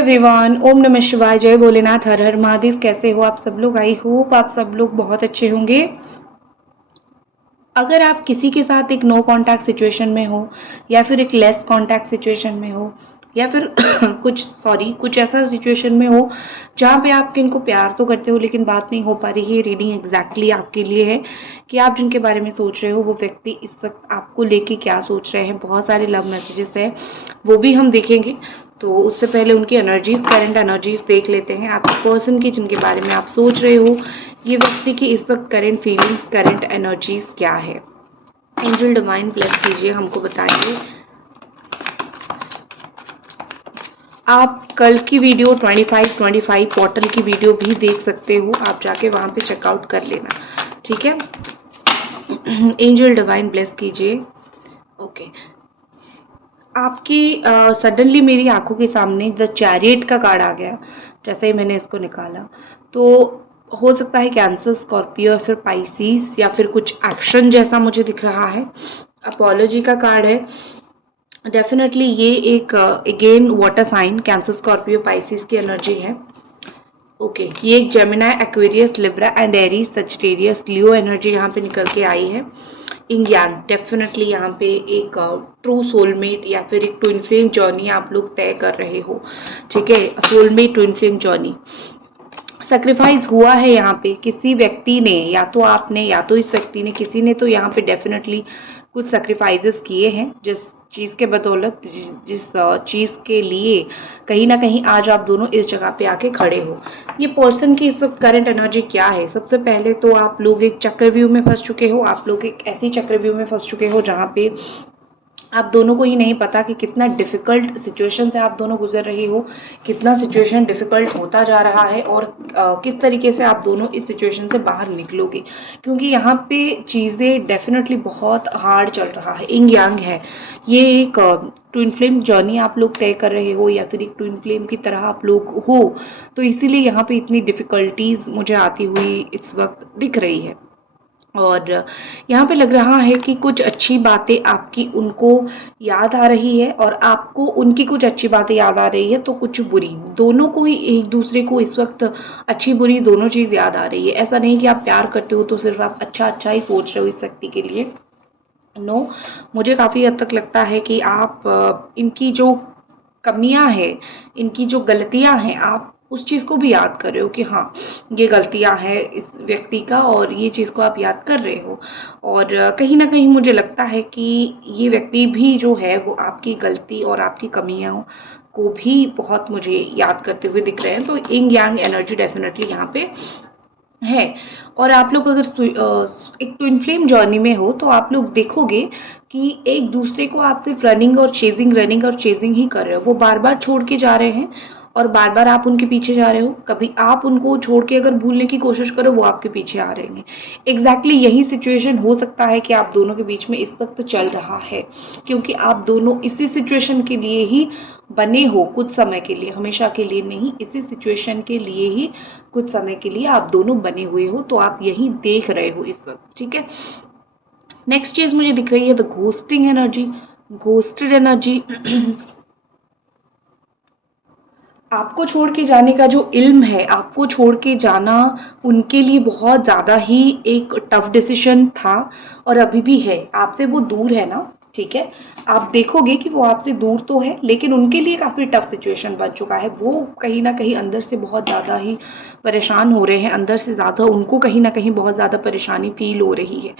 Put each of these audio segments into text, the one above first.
Everyone, ओम नमः शिवाय, जय भोलेनाथ, हर हर महादेव। कैसे हो आप सब लोग? आई होप आप सब लोग बहुत अच्छे होंगे। अगर आप किसी के साथ एक नो कांटेक्ट सिचुएशन में हो या फिर एक लेस कांटेक्ट सिचुएशन में हो या फिर कुछ ऐसा सिचुएशन में हो जहाँ पे आप किनको प्यार तो करते हो लेकिन बात नहीं हो पा रही है, रीडिंग एग्जैक्टली आपके लिए है कि आप जिनके बारे में सोच रहे हो वो व्यक्ति इस वक्त आपको लेके क्या सोच रहे हैं। बहुत सारे लव मैसेजेस हैं, वो भी हम देखेंगे। तो उससे पहले उनकी एनर्जीज, करंट एनर्जीज देख लेते हैं। आपके पर्सन की जिनके बारे में आप सोच रहे हो, ये व्यक्ति की इस वक्त करंट फीलिंग्स, करंट एनर्जीज क्या है। एंजल डिवाइन ब्लेस कीजिए, हमको बताइए। आप कल की वीडियो 25 पोर्टल की वीडियो भी देख सकते हो, आप जाके वहां पे चेकआउट कर लेना, ठीक है। एंजल डिवाइन ब्लेस कीजिए। ओके, आपकी सडनली मेरी आंखों के सामने द चैरियट का कार्ड आ गया जैसे ही मैंने इसको निकाला। तो हो सकता है कैंसर, स्कॉर्पियो या फिर पाइसिस या फिर कुछ एक्शन जैसा मुझे दिख रहा है। अपॉलॉजी का कार्ड है। डेफिनेटली ये एक again water sign, Cancer, Scorpio, Pisces की एनर्जी है। ओके, ये एक Gemini, Aquarius, Libra and Aries, Sagittarius, Leo energy यहाँ पे निकल के आई है। इंग यांग, डेफिनेटली यहाँ पे एक ट्रू सोलमेट या फिर एक ट्विन फ्लेम जर्नी आप लोग तय कर रहे हो, ठीक है। Soulmate twin flame journey. Sacrifice हुआ है यहाँ पे किसी व्यक्ति ने, या तो आपने या तो इस व्यक्ति ने, किसी ने तो यहाँ पे डेफिनेटली कुछ सेक्रीफाइसेस किए हैं जिस चीज़ के बदौलत, जिस चीज़ के लिए कहीं ना कहीं आज आप दोनों इस जगह पे आके खड़े हो। ये पर्सन की इस वक्त करंट एनर्जी क्या है? सबसे पहले तो आप लोग एक चक्रव्यूह में फंस चुके हो। आप लोग एक ऐसी चक्रव्यूह में फंस चुके हो जहाँ पे आप दोनों को ही नहीं पता कि कितना डिफ़िकल्ट सिचुएशन से आप दोनों गुजर रहे हो, कितना सिचुएशन डिफ़िकल्ट होता जा रहा है और किस तरीके से आप दोनों इस सिचुएशन से बाहर निकलोगे, क्योंकि यहाँ पे चीज़ें डेफिनेटली बहुत हार्ड चल रहा है। इंग यांग है, ये एक ट्विन फ्लेम जर्नी आप लोग तय कर रहे हो या फिर एक ट्विन फ्लेम की तरह आप लोग हो, तो इसीलिए यहाँ पे इतनी डिफ़िकल्टीज मुझे आती हुई इस वक्त दिख रही है। और यहाँ पे लग रहा है कि कुछ अच्छी बातें आपकी उनको याद आ रही है और आपको उनकी कुछ अच्छी बातें याद आ रही है, तो कुछ बुरी, दोनों को ही एक दूसरे को इस वक्त अच्छी बुरी दोनों चीज़ याद आ रही है। ऐसा नहीं कि आप प्यार करते हो तो सिर्फ आप अच्छा ही सोच रहे हो इस व्यक्ति के लिए। नो, मुझे काफ़ी हद तक लगता है कि आप इनकी जो कमियां हैं, इनकी जो गलतियां हैं, आप उस चीज़ को भी याद कर रहे हो कि हाँ ये गलतियां हैं इस व्यक्ति का, और ये चीज़ को आप याद कर रहे हो। और कहीं ना कहीं मुझे लगता है कि ये व्यक्ति भी जो है वो आपकी गलती और आपकी कमियों को भी बहुत मुझे याद करते हुए दिख रहे हैं। तो इंग यांग एनर्जी डेफिनेटली यहाँ पे है। और आप लोग अगर एक ट्विन फ्लेम जर्नी में हो तो आप लोग देखोगे कि एक दूसरे को आप सिर्फ रनिंग और चेजिंग ही कर रहे हो। वो बार बार छोड़ के जा रहे हैं और बार बार आप उनके पीछे जा रहे हो। कभी आप उनको छोड़ के अगर भूलने की कोशिश करो, वो आपके पीछे आ रहे हैं। एग्जैक्टली यही सिचुएशन हो सकता है कि आप दोनों के बीच में इस वक्त चल रहा है, क्योंकि आप दोनों इसी सिचुएशन के लिए ही बने हो, कुछ समय के लिए, हमेशा के लिए नहीं, इसी सिचुएशन के लिए ही कुछ समय के लिए आप दोनों बने हुए हो। तो आप यही देख रहे हो इस वक्त, ठीक है। नेक्स्ट चीज मुझे दिख रही है the ghosting energy, ghosted energy. आपको छोड़ के जाने का जो इल्म है, आपको छोड़ के जाना उनके लिए बहुत ज़्यादा ही एक टफ डिसीजन था और अभी भी है। आपसे वो दूर है ना, ठीक है। आप देखोगे कि वो आपसे दूर तो है लेकिन उनके लिए काफ़ी टफ सिचुएशन बन चुका है। वो कहीं ना कहीं अंदर से बहुत ज़्यादा ही परेशान हो रहे हैं, अंदर से ज़्यादा उनको कहीं ना कहीं बहुत ज़्यादा परेशानी फील हो रही है।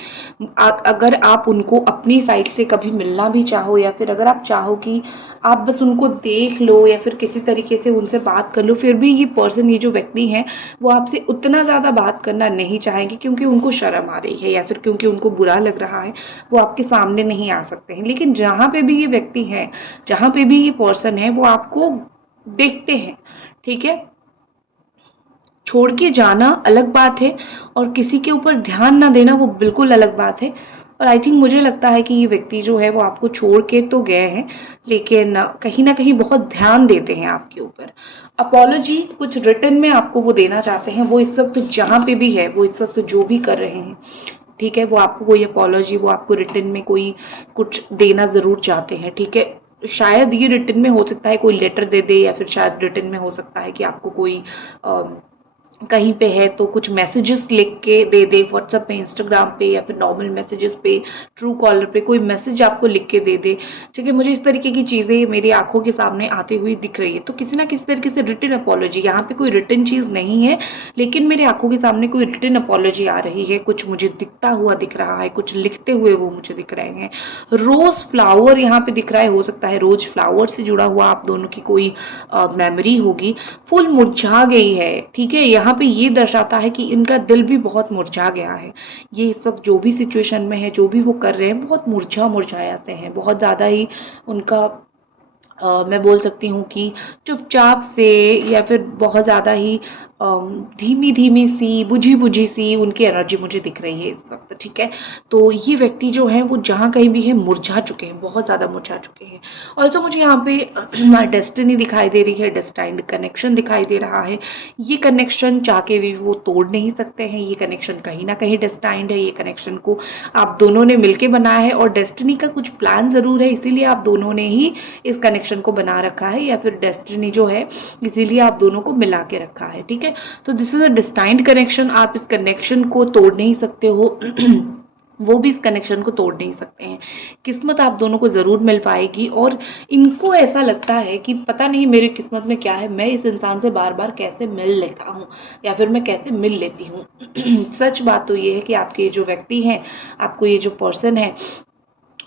अगर आप उनको अपनी साइड से कभी मिलना भी चाहो या फिर अगर आप चाहो कि आप बस उनको देख लो या फिर किसी तरीके से उनसे बात कर लो, फिर भी ये पर्सन, ये जो व्यक्ति हैं, वो आपसे उतना ज़्यादा बात करना नहीं चाहेंगे क्योंकि उनको शर्म आ रही है या फिर क्योंकि उनको बुरा लग रहा है। वो आपके सामने नहीं आ सकते हैं। लेकिन जहाँ पे भी ये व्यक्ति है, जहाँ पे भी ये पर्सन है, वो आपको देखते हैं, ठीक है। छोड़ के जाना अलग बात है और किसी के ऊपर ध्यान ना देना वो बिल्कुल अलग बात है। और आई थिंक, मुझे लगता है कि ये व्यक्ति जो है वो आपको छोड़ के तो गए हैं लेकिन कहीं ना कहीं बहुत ध्यान देते हैं आपके ऊपर। अपॉलॉजी कुछ रिटर्न में आपको वो देना चाहते हैं। वो इस वक्त जहाँ पे भी है, वो इस वक्त जो भी कर रहे हैं, ठीक है, वो आपको कोई अपॉलॉजी, वो आपको रिटर्न में कोई कुछ देना ज़रूर चाहते हैं, ठीक है। शायद ये रिटन में हो सकता है, कोई लेटर दे दे, या फिर शायद रिटन में हो सकता है कि आपको कोई कहीं पे है तो कुछ मैसेजेस लिख के दे दे, व्हाट्सएप पे, इंस्टाग्राम पे, या फिर नॉर्मल मैसेजेस पे, ट्रू कॉलर पे कोई मैसेज आपको लिख के दे दे। ठीक है, मुझे इस तरीके की चीज़ें मेरी आंखों के सामने आती हुई दिख रही है। तो किसी ना किसी तरीके से रिटन अपॉलॉजी, यहाँ पे कोई रिटन चीज़ नहीं है, लेकिन मेरी आंखों के सामने कोई रिटन अपॉलॉजी आ रही है, कुछ मुझे दिखता हुआ दिख रहा है, कुछ लिखते हुए वो मुझे दिख रहे हैं। रोज फ्लावर यहाँ पे दिख रहा है, हो सकता है रोज फ्लावर से जुड़ा हुआ आप दोनों की कोई मेमोरी होगी। फूल मुरझा गई है, ठीक है, यहाँ पे ये दर्शाता है कि इनका दिल भी बहुत मुरझा गया है। ये सब जो भी सिचुएशन में है, जो भी वो कर रहे हैं, बहुत मुरझाया से हैं, बहुत ज़्यादा ही उनका मैं बोल सकती हूँ कि चुपचाप से, या फिर बहुत ज़्यादा ही धीमी धीमी सी, बुझी बुझी सी उनकी एनर्जी मुझे दिख रही है इस वक्त। ठीक है, तो ये व्यक्ति जो है वो जहाँ कहीं भी है मुरझा चुके हैं, बहुत ज़्यादा मुरझा चुके हैं। ऑल्सो मुझे यहाँ पे डेस्टिनी दिखाई दे रही है, डेस्टाइन्ड कनेक्शन दिखाई दे रहा है। ये कनेक्शन चाह के भी वो तोड़ नहीं सकते हैं, ये कनेक्शन कहीं ना कहीं डेस्टाइन्ड है। ये कनेक्शन को आप दोनों ने मिलकर बनाया है, और डेस्टिनी का कुछ प्लान ज़रूर है, इसीलिए आप दोनों ने ही इस कनेक्शन को बना रखा है, या फिर डेस्टिनी जो है इसीलिए आप दोनों को मिला के रखा है। ठीक है, तो this is a destined connection. आप इस कनेक्शन को तोड़ नहीं सकते हो वो भी इस कनेक्शन को तोड़ नहीं सकते हैं। किस्मत आप दोनों को ज़रूर मिल पाएगी, और इनको ऐसा लगता है कि पता नहीं मेरी किस्मत में क्या है, मैं इस इंसान से बार बार कैसे मिल लेता हूँ, या फिर मैं कैसे मिल लेती हूँ। सच बात तो ये है कि आपके जो व्यक्ति हैं, आपको ये जो पर्सन है,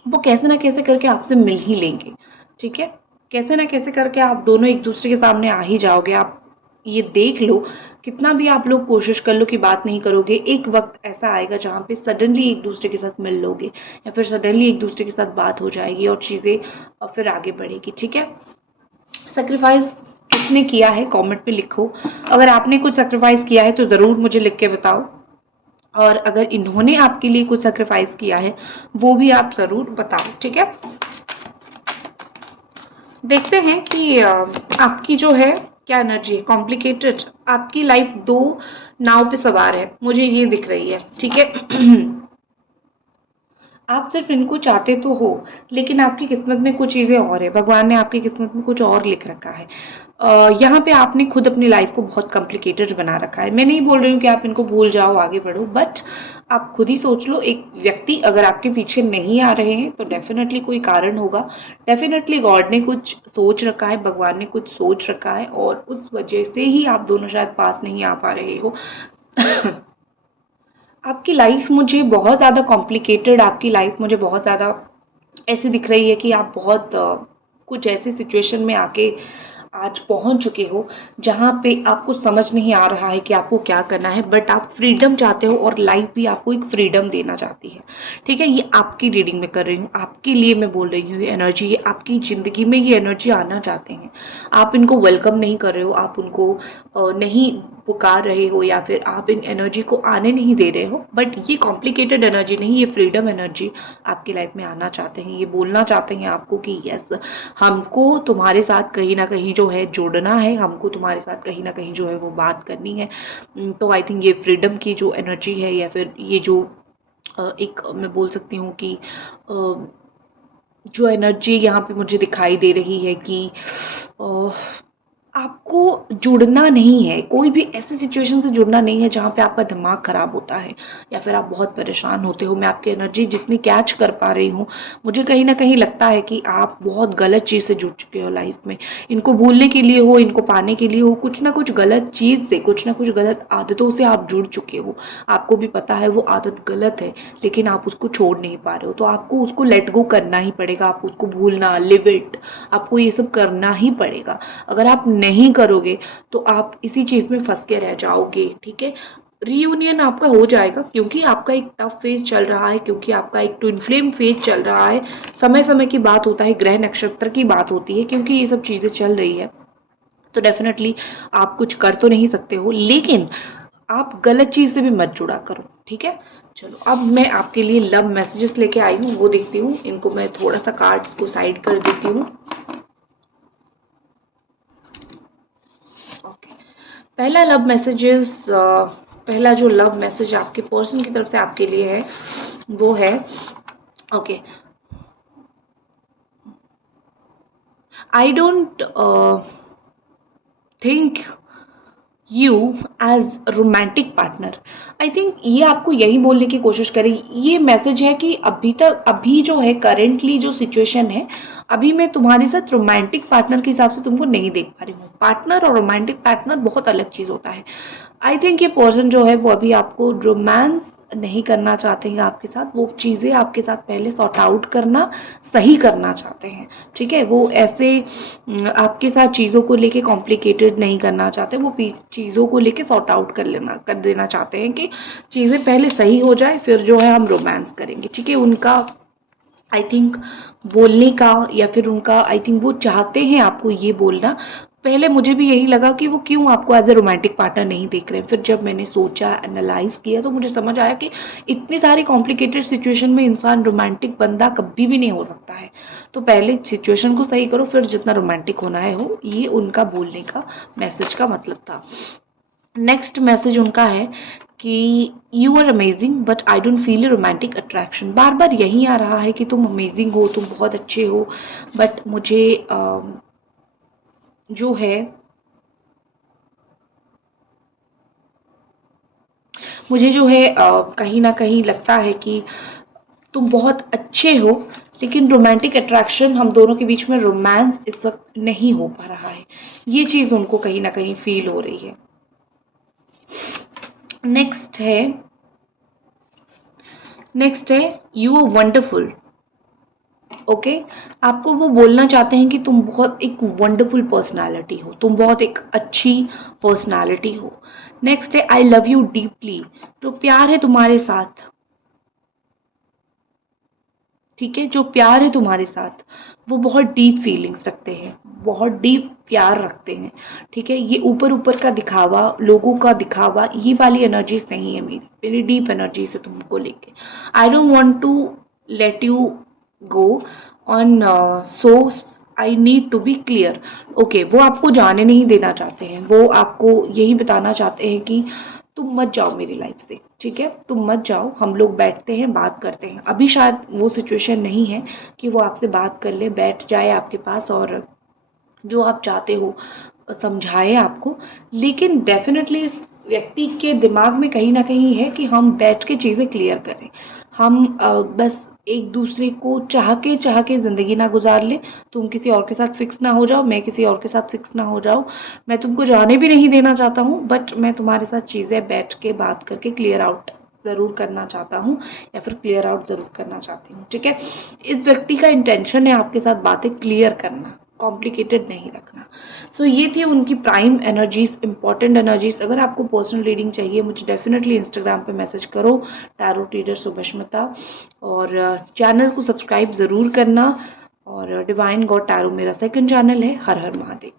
वो कैसे ना कैसे करके आपसे मिल ही लेंगे। ठीक है, कैसे ना कैसे करके आप दोनों एक दूसरे के सामने आ ही जाओगे। आप ये देख लो, कितना भी आप लोग कोशिश कर लो कि बात नहीं करोगे, एक वक्त ऐसा आएगा जहाँ पे सडनली एक दूसरे के साथ मिल लोगे, या फिर सडनली एक दूसरे के साथ बात हो जाएगी, और चीज़ें फिर आगे बढ़ेगी। ठीक है, सेक्रीफाइस किसने किया है कमेंट पे लिखो। अगर आपने कुछ सेक्रीफाइस किया है तो ज़रूर मुझे लिख के बताओ, और अगर इन्होंने आपके लिए कुछ सेक्रीफाइस किया है वो भी आप ज़रूर बताओ। ठीक है, देखते हैं कि आपकी जो है क्या एनर्जी है। कॉम्प्लिकेटेड, आपकी लाइफ दो नाव पे सवार है, मुझे ये दिख रही है। ठीक है, आप सिर्फ इनको चाहते तो हो, लेकिन आपकी किस्मत में कुछ चीज़ें और है, भगवान ने आपकी किस्मत में कुछ और लिख रखा है। यहाँ पे आपने खुद अपनी लाइफ को बहुत कॉम्प्लिकेटेड बना रखा है। मैं नहीं बोल रही हूँ कि आप इनको भूल जाओ, आगे बढ़ो, बट आप खुद ही सोच लो, एक व्यक्ति अगर आपके पीछे नहीं आ रहे हैं तो डेफिनेटली कोई कारण होगा, डेफिनेटली गॉड ने कुछ सोच रखा है, भगवान ने कुछ सोच रखा है, और उस वजह से ही आप दोनों शायद पास नहीं आ पा रहे हो। आपकी लाइफ मुझे बहुत ज़्यादा कॉम्प्लिकेटेड, आपकी लाइफ मुझे बहुत ज़्यादा ऐसी दिख रही है कि आप बहुत कुछ ऐसी सिचुएशन में आके आज पहुंच चुके हो जहां पे आपको समझ नहीं आ रहा है कि आपको क्या करना है, बट आप फ्रीडम चाहते हो, और लाइफ भी आपको एक फ्रीडम देना चाहती है। ठीक है, ये आपकी रीडिंग में कर रही हूँ, आपके लिए मैं बोल रही हूँ। ये एनर्जी, ये आपकी ज़िंदगी में ये एनर्जी आना चाहते हैं, आप इनको वेलकम नहीं कर रहे हो, आप उनको नहीं पुकार रहे हो, या फिर आप इन एनर्जी को आने नहीं दे रहे हो, बट ये कॉम्प्लिकेटेड एनर्जी नहीं, ये फ्रीडम एनर्जी आपकी लाइफ में आना चाहते हैं। ये बोलना चाहते हैं आपको कि यस, हमको तुम्हारे साथ कहीं ना कहीं जो है जुड़ना है, हमको तुम्हारे साथ कहीं ना कहीं जो है वो बात करनी है। तो आई थिंक ये फ्रीडम की जो एनर्जी है, या फिर ये जो एक मैं बोल सकती हूँ कि जो एनर्जी यहाँ पे मुझे दिखाई दे रही है कि आपको जुड़ना नहीं है, कोई भी ऐसी सिचुएशन से जुड़ना नहीं है जहाँ पे आपका दिमाग खराब होता है, या फिर आप बहुत परेशान होते हो। मैं आपकी एनर्जी जितनी कैच कर पा रही हूँ, मुझे कहीं ना कहीं लगता है कि आप बहुत गलत चीज़ से जुड़ चुके हो लाइफ में। इनको भूलने के लिए हो, इनको पाने के लिए हो, कुछ ना कुछ गलत चीज़ से, कुछ ना कुछ गलत आदतों से आप जुड़ चुके हो। आपको भी पता है वो आदत गलत है, लेकिन आप उसको छोड़ नहीं पा रहे हो, तो आपको उसको लेट गो करना ही पड़ेगा। आप उसको भूलना, लिव इट, आपको ये सब करना ही पड़ेगा। अगर आप नहीं करोगे तो आप इसी चीज़ में फंस के रह जाओगे। ठीक है, रीयूनियन आपका हो जाएगा, क्योंकि आपका एक टफ फेज चल रहा है, क्योंकि आपका एक ट्विन फ्लेम फेज चल रहा है। समय समय की बात होता है, ग्रह नक्षत्र की बात होती है, क्योंकि ये सब चीज़ें चल रही है, तो डेफिनेटली आप कुछ कर तो नहीं सकते हो, लेकिन आप गलत चीज़ से भी मत जुड़ा करो। ठीक है, चलो अब मैं आपके लिए लव मैसेजेस लेके आई हूँ, वो देखती हूँ। इनको मैं थोड़ा सा कार्ड्स को साइड कर देती हूँ। पहला लव मैसेजेस, पहला जो लव मैसेज आपके पर्सन की तरफ से आपके लिए है वो है, okay, I don't think you as romantic partner. I think ये आपको यही बोलने की कोशिश करे, ये मैसेज है कि अभी जो है करेंटली जो सिचुएशन है, अभी मैं तुम्हारे साथ रोमांटिक पार्टनर के हिसाब से तुमको नहीं देख पा रही हूँ। पार्टनर और रोमांटिक पार्टनर बहुत अलग चीज होता है। आई थिंक ये पर्सन जो है वो अभी आपको रोमांस नहीं करना चाहते हैं आपके साथ, वो चीज़ें आपके साथ पहले सॉर्ट आउट करना, सही करना चाहते हैं। ठीक है, वो ऐसे आपके साथ चीज़ों को लेके कॉम्प्लिकेटेड नहीं करना चाहते, वो चीज़ों को लेके सॉर्ट आउट कर देना चाहते हैं कि चीज़ें पहले सही हो जाए, फिर जो है हम रोमांस करेंगे। ठीक है, उनका आई थिंक बोलने का या फिर उनका आई थिंक वो चाहते हैं आपको ये बोलना। पहले मुझे भी यही लगा कि वो क्यों आपको एज ए रोमांटिक पार्टनर नहीं देख रहे हैं, फिर जब मैंने सोचा, एनालाइज किया, तो मुझे समझ आया कि इतनी सारी कॉम्प्लिकेटेड सिचुएशन में इंसान रोमांटिक बंदा कभी भी नहीं हो सकता है। तो पहले सिचुएशन को सही करो, फिर जितना रोमांटिक होना है हो, ये उनका बोलने का मैसेज का मतलब था। नेक्स्ट मैसेज उनका है कि you are amazing but I don't feel a romantic attraction. बार बार यही आ रहा है कि तुम अमेजिंग हो, तुम बहुत अच्छे हो, बट मुझे जो है कहीं ना कहीं लगता है कि तुम बहुत अच्छे हो, लेकिन रोमांटिक अट्रैक्शन हम दोनों के बीच में रोमांस इस वक्त नहीं हो पा रहा है। ये चीज़ उनको कहीं ना कहीं फील हो रही है। नेक्स्ट है यू आर वंडरफुल। ओके, आपको वो बोलना चाहते हैं कि तुम बहुत एक वंडरफुल पर्सनालिटी हो, तुम बहुत एक अच्छी पर्सनालिटी हो। नेक्स्ट है आई लव यू डीपली। जो प्यार है तुम्हारे साथ, ठीक है, जो प्यार है तुम्हारे साथ, वो बहुत डीप फीलिंग्स रखते हैं, बहुत डीप प्यार रखते हैं। ठीक है, ये ऊपर ऊपर का दिखावा, लोगों का दिखावा, ये वाली एनर्जीज नहीं है मेरी डीप एनर्जी से तुमको लेके। I don't want to let you go on, so I need to be clear. Okay, वो आपको जाने नहीं देना चाहते हैं, वो आपको यही बताना चाहते हैं कि तुम मत जाओ मेरी लाइफ से। ठीक है, तुम मत जाओ, हम लोग बैठते हैं, बात करते हैं। अभी शायद वो सिचुएशन नहीं है कि वो आपसे बात कर ले, बैठ जाए आपके पास और जो आप चाहते हो समझाए आपको, लेकिन डेफिनेटली इस व्यक्ति के दिमाग में कहीं ना कहीं है कि हम बैठ के चीज़ें क्लियर करें। हम बस एक दूसरे को चाह के ज़िंदगी ना गुजार ले। तुम किसी और के साथ फिक्स ना हो जाओ, मैं किसी और के साथ फिक्स ना हो जाओ। मैं तुमको जाने भी नहीं देना चाहता हूँ, बट मैं तुम्हारे साथ चीज़ें बैठ के बात करके क्लियर आउट ज़रूर करना चाहता हूँ, या फिर क्लियर आउट ज़रूर करना चाहती हूँ। ठीक है, इस व्यक्ति का इंटेंशन है आपके साथ बातें क्लियर करना, कॉम्प्लिकेटेड नहीं रखना। सो ये थी उनकी प्राइम एनर्जीज, इंपॉर्टेंट एनर्जीज। अगर आपको पर्सनल रीडिंग चाहिए, मुझे डेफिनेटली इंस्टाग्राम पे मैसेज करो, टैरो रीडर सुभष्मिता, और चैनल को सब्सक्राइब ज़रूर करना। और डिवाइन गॉड टैरो मेरा सेकंड चैनल है। हर हर महादेव।